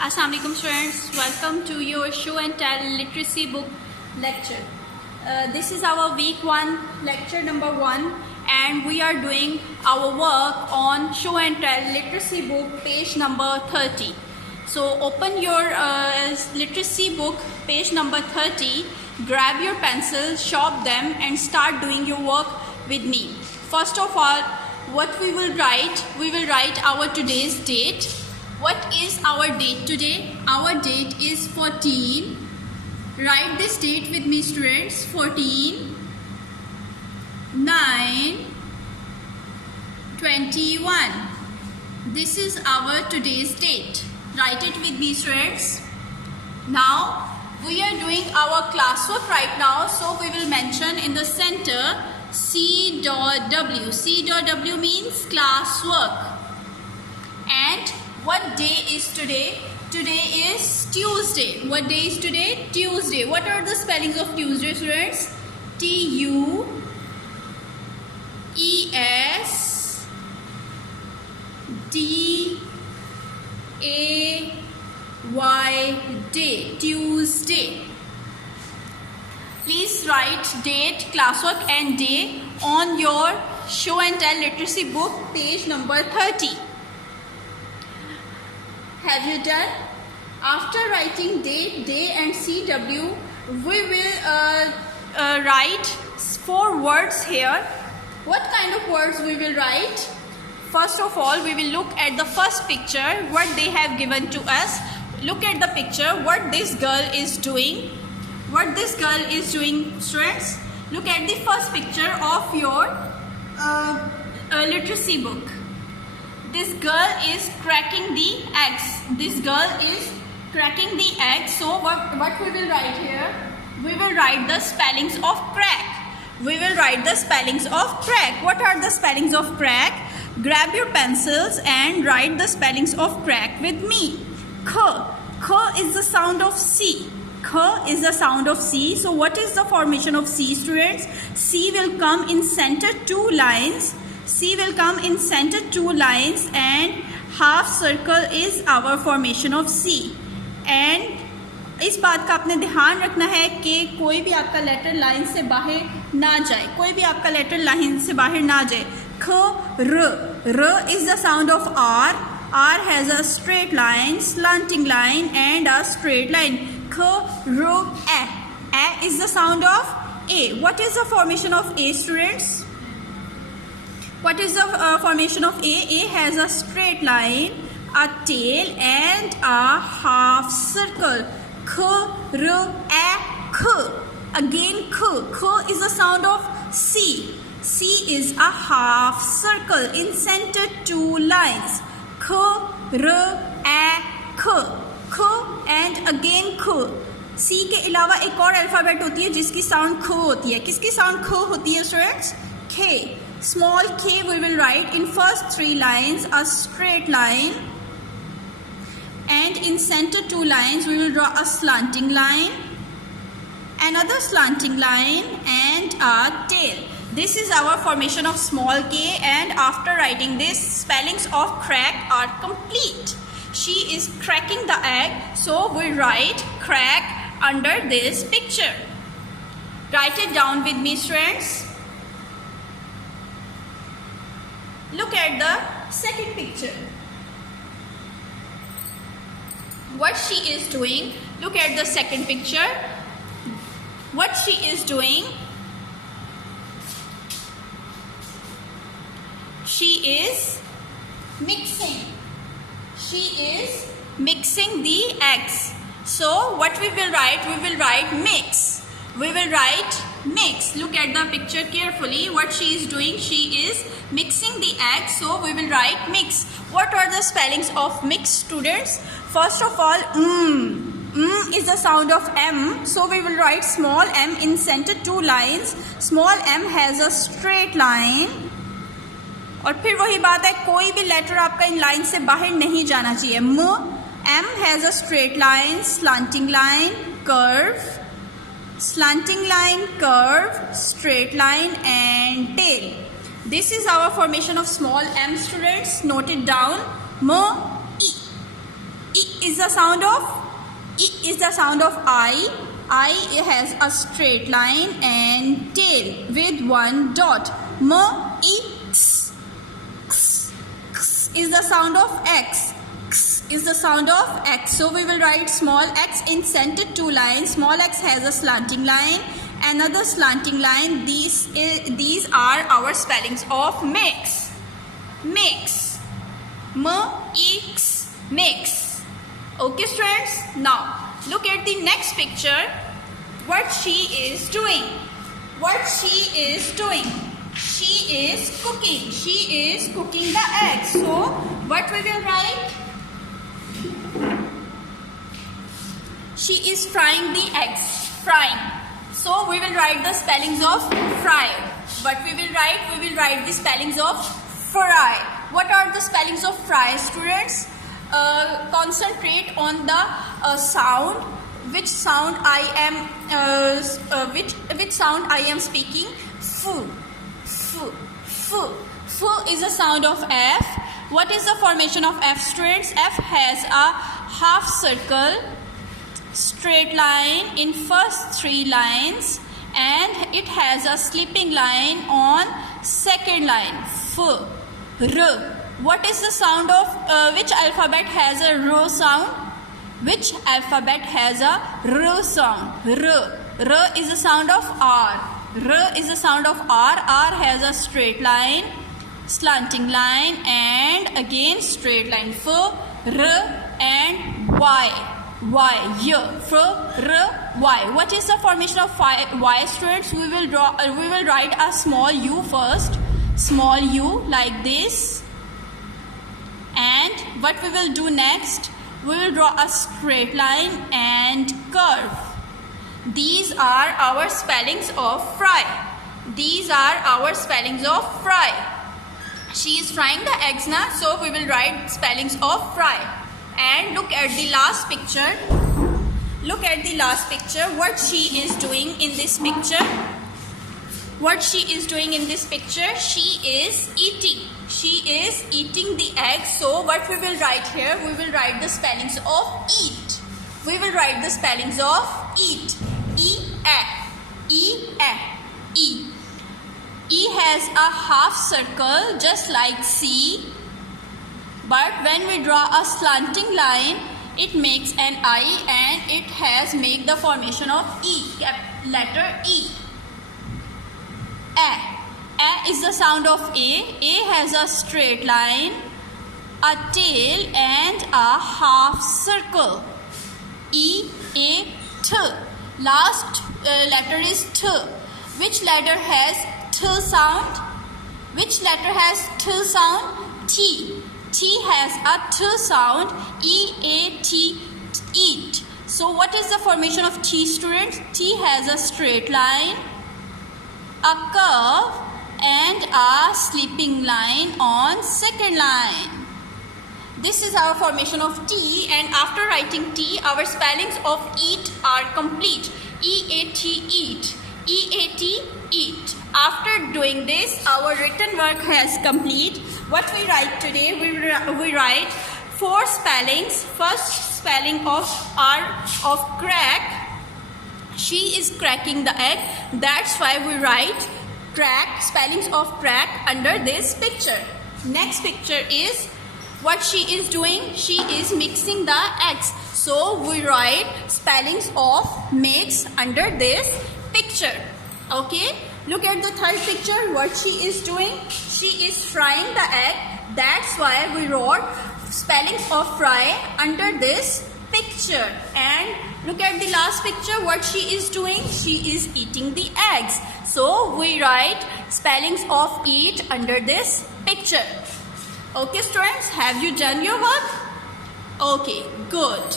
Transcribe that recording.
Assalamu alaikum students, welcome to your show and tell literacy book lecture. This is our week 1 lecture number 1 and we are doing our work on show and tell literacy book page number 30. So open your literacy book page number 30, grab your pencils, sharpen them and start doing your work with me. First of all, what we will write our today's date. What is our date today? Our date is 14. Write this date with me students. 14 9 21. This is our today's date. Write it with me students. Now we are doing our classwork right now, so we will mention in the center C.W. C.W means classwork. And what day is today? Today is Tuesday. What day is today? Tuesday. What are the spellings of Tuesday, students? T-U-E-S-D-A-Y day. Tuesday. Please write date, classwork and day on your show and tell literacy book page number 30. Have you done? After writing date, day and CW, we will write 4 words here. What kind of words we will write? First of all, we will look at the first picture, what they have given to us. Look at the picture, what this girl is doing. What this girl is doing, students? Look at the first picture of your literacy book. This girl is cracking the eggs. This girl is cracking the eggs. So what we will write here? We will write the spellings of crack. We will write the spellings of crack. What are the spellings of crack? Grab your pencils and write the spellings of crack with me. K. K is the sound of C. K is the sound of C. So what is the formation of C, students? C will come in center 2 lines. C will come in center 2 lines and half circle is our formation of C. And इस बात का आपने ध्यान रखना है कि कोई भी आपका लेटर लाइन से बाहर ना जाए. कोई भी आपका लेटर लाइन से बाहर ना जाए. ख, र. R is the sound of R. R has a straight line, slanting line and a straight line. K, R, A. A is the sound of A. What is the formation of A, students? What is the formation of A? A has a straight line, a tail and a half circle. K, R, A, K. Again K. K is the sound of C. C is a half circle in center 2 lines. K, R, A, K. K and again K. C के अलावा एक और alphabet होती है जिसकी sound ख होती है. किसकी साउंड ख होती है students? K. Small k we will write in first 3 lines a straight line and in center 2 lines we will draw a slanting line, another slanting line and a tail. This is our formation of small k and after writing this, spellings of crack are complete. She is cracking the egg, so we write crack under this picture. Write it down with me, friends. Look at the second picture. What she is doing. Look at the second picture. What she is doing. She is mixing. She is mixing the eggs. So what we will write? We will write mix. We will write mix. Look at the picture carefully. What she is doing? She is mixing the eggs. So we will write mix. What are the spellings of mix, students? First of all, is the sound of M. So we will write small m in center 2 lines. Small m has a straight line. और फिर वही बात है, कोई भी letter आपका in line से बाहर नहीं जाना चाहिए. M has a straight line, slanting line, curve. Slanting line, curve, straight line and tail. This is our formation of small m, students. Note it down. M, E. is the sound of I. I has a straight line and tail with one dot. M, E, X. X is the sound of X. X is the sound of X. So we will write small x in center two lines. Small x has a slanting line, another slanting line. These are our spellings of mix. Mix. M-E-X. Mix. Okay students, now look at the next picture. What she is doing. What she is doing. She is cooking. She is cooking the eggs. So what we will write? She is frying the eggs. Frying. So we will write the spellings of fry. What we will write? We will write the spellings of fry. What are the spellings of fry, students? Concentrate on the sound. Which sound I am which sound I am speaking? Fu. Fu. Fu. Fu is a sound of F. What is the formation of F, students? F has a half circle, straight line in first three lines, and it has a slipping line on second line. F. R. What is the sound of which alphabet has a R sound? Which alphabet has a R sound? R. R is the sound of R. R is the sound of R. R has a straight line, slanting line, and again straight line. F, R, and Y. Y. Y. F, R, Y. What is the formation of Y, students? We will write a small U first. Small U like this. And what we will do next? We will draw a straight line and curve. These are our spellings of fry. These are our spellings of fry. She is frying the eggs now, so we will write spellings of fry. And look at the last picture. Look at the last picture. What she is doing in this picture? What she is doing in this picture? She is eating. She is eating the egg. So what we will write here? We will write the spellings of eat. We will write the spellings of eat. E-A. E-A. E. E has a half circle just like C. But when we draw a slanting line, it makes an I and it has made the formation of E. Letter E. A. A is the sound of A. A has a straight line, a tail, and a half circle. E, A, T. Last letter is T. Which letter has T sound? Which letter has T sound? T. T has a T sound. E, A, T, eat. So what is the formation of T, students? T has a straight line, a curve, and a slipping line on second line. This is our formation of T, and after writing T, our spellings of eat are complete. E-A-T, eat. E-A-T, eat. After doing this, our written work has complete. What we write today, we write 4 spellings. First spelling of crack. She is cracking the egg. That's why we write crack, spellings of crack under this picture. Next picture is what she is doing. She is mixing the eggs. So we write spellings of mix under this picture. Okay. Look at the third picture. What she is doing. She is frying the egg. That's why we wrote spellings of fry under this picture. And look at the last picture. What she is doing. She is eating the eggs. So we write spellings of eat under this picture. Okay students, have you done your work? Okay, good.